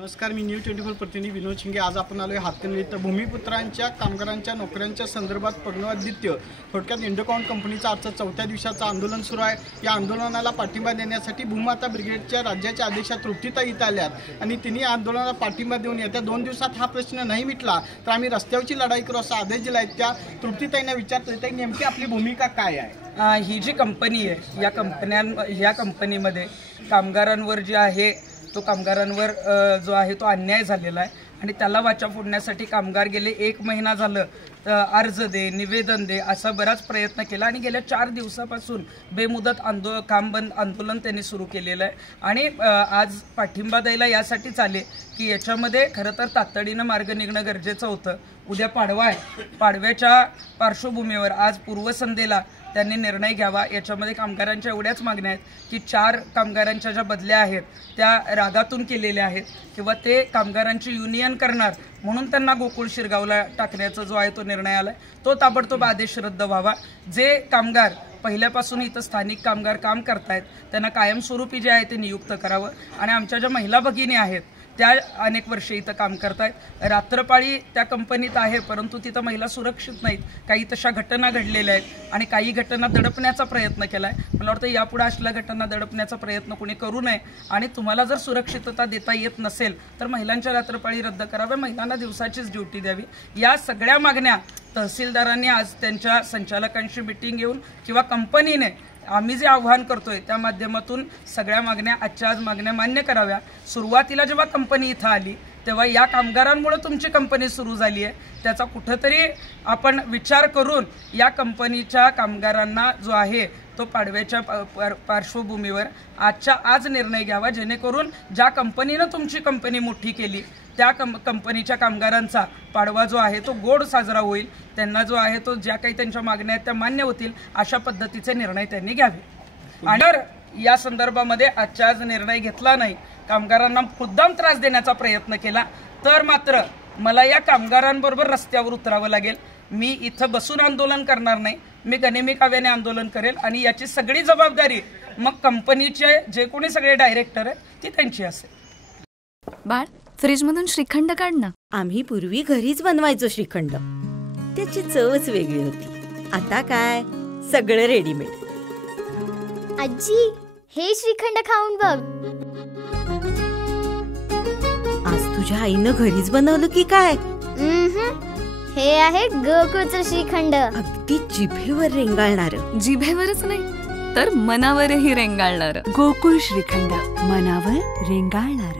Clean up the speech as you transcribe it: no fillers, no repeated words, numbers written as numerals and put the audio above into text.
नमस्कार, मी न्यूज 24 प्रतिनिधी विनोद शिंगे। आज आपण आलोय हातकणंगलेत भूमिपुत्रांच्या कामगारांच्या नोकऱ्यांच्या संदर्भात पगनवाद्दित्य थोडक्यात इंडोकॉन कंपनीचं आजचं 4थ्या दिवसाचं आंदोलन सुरू आहे। या आंदोलनाला पाठिंबा देण्यासाठी भूमाता ब्रिगेडच्या राज्याच्या अध्यक्षा तृप्तीताई इथं आल्यात आणि तिने आंदोलनाला पाठिंबा देऊन येत्या 2 दिवसात हा प्रश्न नाही मिटला तर आम्ही रस्त्यावरची लढाई करू असा आदेश दिला आहे। त्या तृप्तीताईंना विचारतोय नेमकी आपली भूमिका काय आहे। ही जी कंपनी आहे या कंपनीमध्ये कामगारांवर जे आहे तो कामगारांवर जो आहे तो अन्याय झालेला आहे आणि त्याला वाचा फोडण्यासाठी कामगार गेले 1 महिना झालं अर्ज दे, निवेदन दे असा बराच प्रयत्न केला आणि गेल्या 4 दिवसापासून बेमुदत काम बंद आंदोलन त्यांनी सुरू केलेलं आहे। आणि आज पाठिंबा द्यायला यासाठीच आले की याच्यामध्ये खरं तर तातडीनं मार्ग निघणं गरजेचं होतं। उद्या पाडवा आहे, पाडव्याच्या पार्श्वभूमीवर आज पूर्वसंध्येला त्यांनी निर्णय घ्यावा। याच्यामध्ये कामगारांच्या एवढ्याच मागण्या आहेत की 4 कामगारांच्या ज्या बदल्या आहेत त्या रागातून केलेल्या आहेत किंवा ते कामगारांची युनियन करणार म्हणून त्यांना गोकुळ शिरगावला टाकण्याचा जो आहे तो निर्णय आलाय तो ताबडतोब आदेश रद्द व्हावा। जे कामगार पहिल्यापासून इथं स्थानिक कामगार काम करतायत त्यांना कायमस्वरूपी जे आहे ते नियुक्त करावं आणि आमच्या ज्या महिला भगिनी आहेत त्या अनेक वर्षे इथं काम करतायत। रात्रपाळी त्या कंपनीत आहे परंतु तिथं महिला सुरक्षित नाहीत। काही तशा घटना घडलेल्या आहेत आणि काही घटना दडपण्याचा प्रयत्न केला आहे। मला वाटतं यापुढे असल्या घटना दडपण्याचा प्रयत्न कोणी करू नये आणि तुम्हाला जर सुरक्षितता देता येत नसेल तर महिलांच्या रात्रपाळी रद्द कराव्या, महिलांना दिवसाचीच ड्युटी द्यावी। या सगळ्या मागण्या तहसीलदारांनी आज त्यांच्या संचालकांशी मीटिंग घेऊन किंवा कंपनीने आम्ही जे आव्हान करतोय त्या माध्यमातून सगळ्या मागण्या आजच्या आज मागण्या मान्य कराव्या। सुरुवातीला जेव्हा कंपनी इथं आली तेव्हा या कामगारांमुळे तुमची कंपनी सुरू झाली आहे त्याचा कुठेतरी आपण विचार करून या कंपनीच्या कामगारांना जो आहे तो पाडव्याच्या पार्श्वभूमीवर आजच्या आज निर्णय घ्यावा जेणेकरून ज्या कंपनीनं तुमची कंपनी मोठी केली त्या कंपनीच्या कामगारांचा पाडवा जो आहे तो गोड साजरा होईल, त्यांना जो आहे तो ज्या काही त्यांच्या मागण्या आहेत त्या मान्य होतील अशा पद्धतीचे निर्णय त्यांनी घ्यावे। आणि या संदर्भामध्ये आजच्या आज निर्णय घेतला नाही, कामगारांना मुद्दाम त्रास देण्याचा प्रयत्न केला तर मात्र मला या कामगारांबरोबर रस्त्यावर उतरावं लागेल। मी इथं बसून आंदोलन करणार नाही, मी गनिमी काव्याने आंदोलन करेल आणि याची सगळी जबाबदारी मग कंपनीचे जे कोणी सगळे डायरेक्टर आहेत ती त्यांची असेल। बाळ, फ्रीजमधून श्रीखंड काढ ना। आम्ही पूर्वी घरीच बनवायचो श्रीखंड, त्याची चवच वेगळी होती। आता काय सगळं रेडीमेड। आजी, हे श्रीखंड खाऊन बघ। आज तुझ्या आईनं घरीच बनवलं की काय? हे आहे गोकुळचं श्रीखंड, अगदी जिभेवर रेंगाळणार। जिभेवरच नाही तर मनावरही रेंगाळणार। गोकुळ श्रीखंड, मनावर रेंगाळणार।